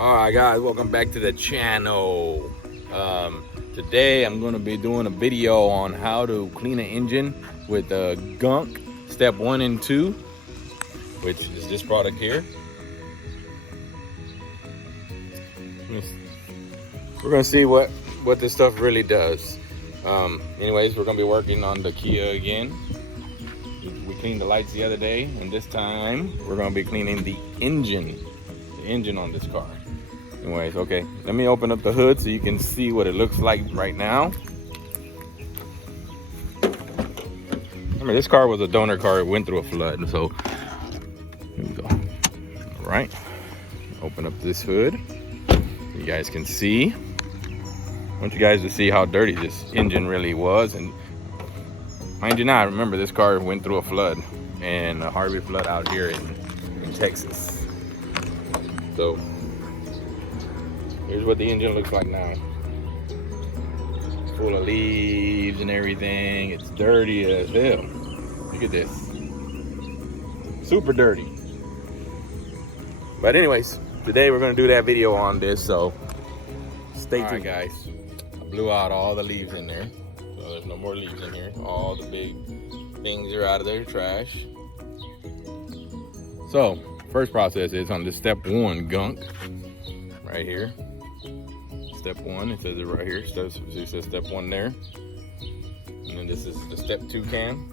Alright guys, welcome back to the channel. Today I'm going to be doing a video on how to clean an engine with gunk step 1 and 2, which is this product here. We're going to see what this stuff really does. Anyways, we're going to be working on the Kia again. We cleaned the lights the other day, and this time we're going to be cleaning the engine on this car. Anyways, okay, let me open up the hood so you can see what it looks like right now. Remember, this car was a donor car. It went through a flood, so here we go. All right, open up this hood. You guys can see. I want you guys to see how dirty this engine really was. And mind you now, remember, this car went through a flood, and a Harvey flood out here in Texas. So here's what the engine looks like now. It's full of leaves and everything. It's dirty as hell. Look at this. Super dirty. But anyways, today we're gonna do that video on this, so stay tuned. All right, guys. I blew out all the leaves in there, so there's no more leaves in here. All the big things are out of there, trash. So first process is on the step 1 gunk right here. Step 1, it says it right here. It says step 1 there. And then this is the step 2 can.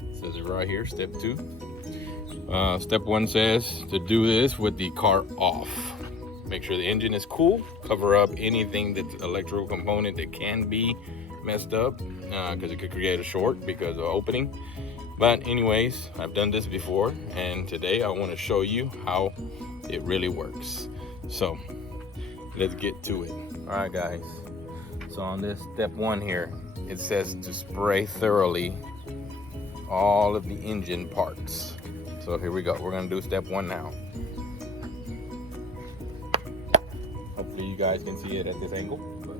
It says it right here, step 2. Step 1 says to do this with the car off. Make sure the engine is cool. Cover up anything that's electrical component that can be messed up, because it could create a short because of opening. But anyways, I've done this before, and today I want to show you how it really works. So let's get to it. All right, guys. So on this step 1 here, it says to spray thoroughly all of the engine parts. So here we go. We're gonna do step 1 now. Hopefully you guys can see it at this angle, but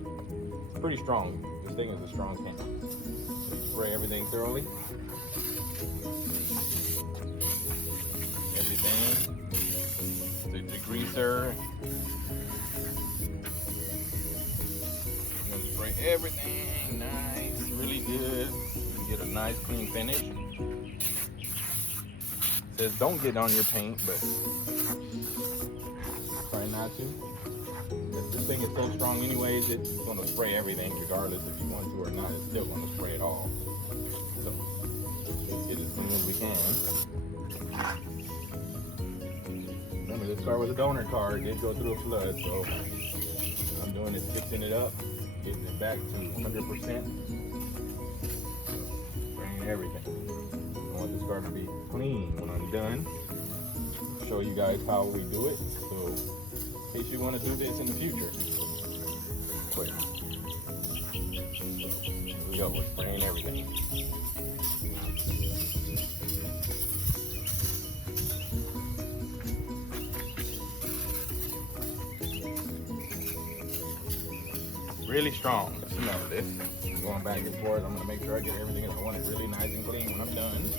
it's pretty strong. This thing is a strong can. Spray everything thoroughly. Everything. The degreaser. Spray everything nice, really good. You can get a nice clean finish. It says don't get on your paint, but try not to. This thing is so strong anyways, it's gonna spray everything regardless if you want to or not. It's still gonna spray it all. So let's get as clean as we can. Remember, this car was a donor car. It did go through a flood, so what I'm doing is fixing it up, getting it back to 100%, spraying everything. I want this car to be clean when I'm done. Show you guys how we do it, so in case you want to do this in the future. Wait. Here we go, we're spraying everything. Really strong. Smell this. I'm going back and forth. I'm going to make sure I get everything. I want it really nice and clean when I'm done.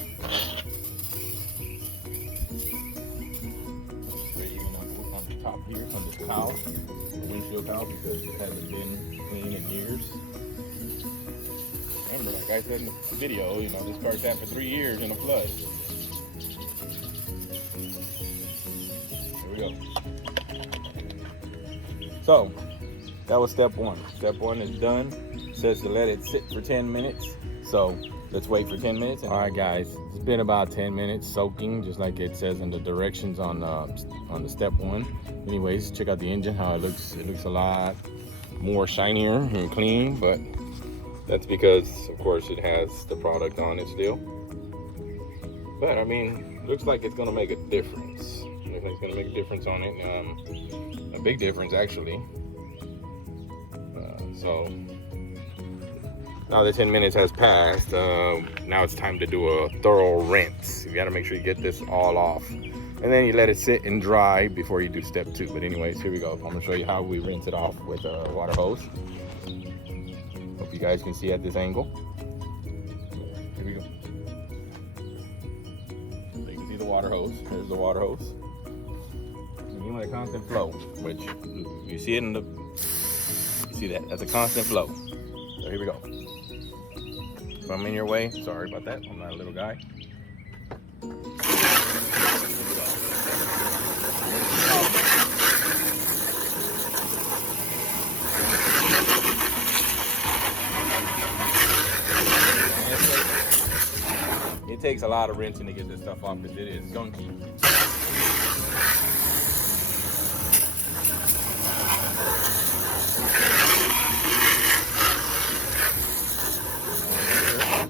Spray even on the top here, on this cowl, the windshield cowl, because it hasn't been clean in years. Remember, like I said in the video, you know, this car sat for 3 years in a flood. Here we go. So that was step 1. Step 1 is done. It says to let it sit for 10 minutes. So let's wait for 10 minutes. All right, guys, it's been about 10 minutes soaking, just like it says in the directions on the step 1. Anyways, check out the engine, how it looks. It looks a lot more shinier and clean, but that's because, of course, it has the product on it still. But I mean, looks like it's gonna make a difference. It's gonna make a difference on it. A big difference, actually. So now that 10 minutes has passed, now it's time to do a thorough rinse. You gotta make sure you get this all off. And then you let it sit and dry before you do step 2. But anyways, here we go. I'm gonna show you how we rinse it off with a water hose. Hope you guys can see at this angle. Here we go. So you can see the water hose. There's the water hose. And You want a constant flow, which you see it in the, you see that, that's a constant flow. So here we go. If I'm in your way, sorry about that, I'm not a little guy. It takes a lot of rinsing to get this stuff off because it is gunky.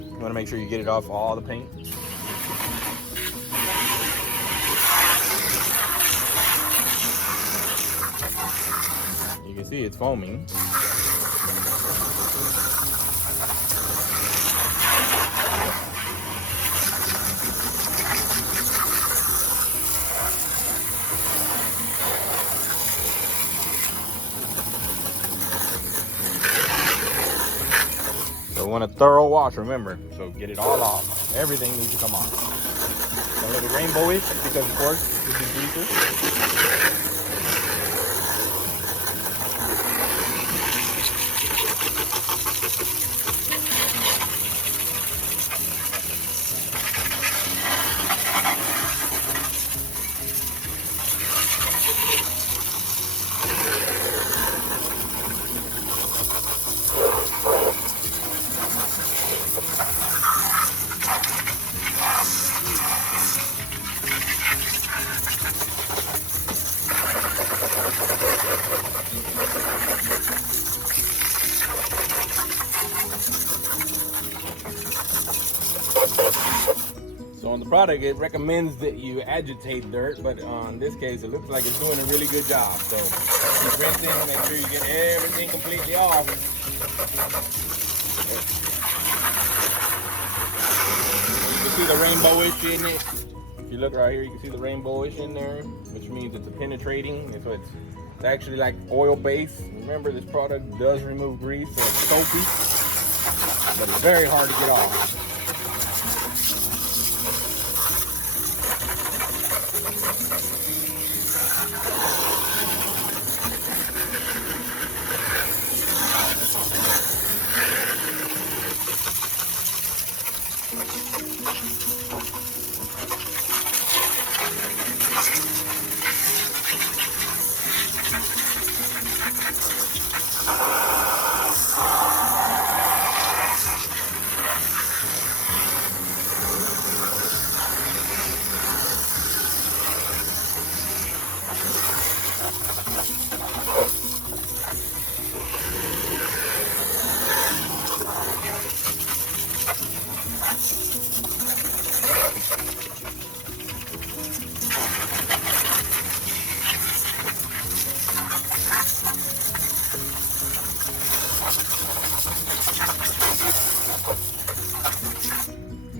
You want to make sure you get it off all the paint. You can see it's foaming. So we want a thorough wash, remember. So get it all off. Everything needs to come off. A little rainbowish because of course it's a degreaser. So on the product, it recommends that you agitate dirt, but on this case, it looks like it's doing a really good job. So keep rinsing, make sure you get everything completely off. You can see the rainbowish in it. If you look right here, you can see the rainbowish in there, which means it's a penetrating. So it's actually like oil base. Remember, this product does remove grease, so it's soapy, but it's very hard to get off.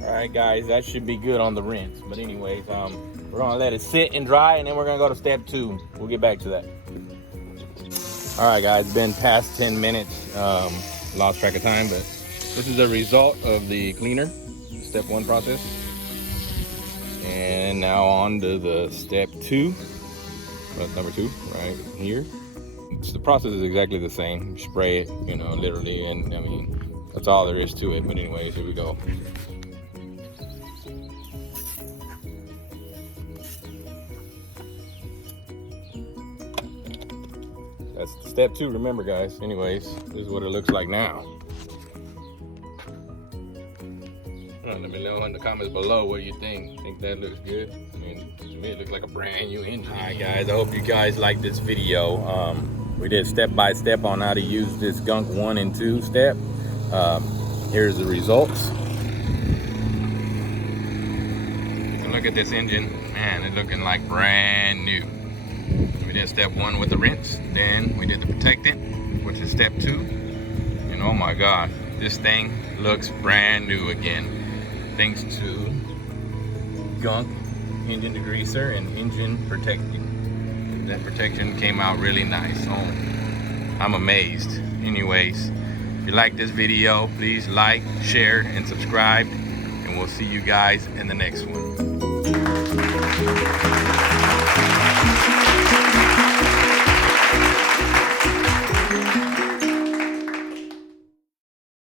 Alright guys, that should be good on the rinse. But anyways, we're gonna let it sit and dry, and then we're gonna go to step 2. We'll get back to that. Alright guys, it's been past 10 minutes. Lost track of time, but this is the result of the cleaner, step 1 process. And now on to the step 2. Number 2, right here. The process is exactly the same. Spray it, you know, literally, and I mean, that's all there is to it. But anyways, here we go. That's step 2, remember guys. Anyways, this is what it looks like now. Let me know in the comments below what you think. Think that looks good? I mean, to me it looks like a brand new engine. Alright guys, I hope you guys like this video. We did step by step on how to use this gunk 1 and 2 step. Here's the results. You can look at this engine, man, it's looking like brand new. We did step 1 with the rinse, then we did the protectant, which is step 2. And oh my God, this thing looks brand new again. Thanks to Gulf Engine Degreaser and engine protection. That protection came out really nice. So I'm amazed. Anyways, if you like this video, please like, share, and subscribe. And we'll see you guys in the next one.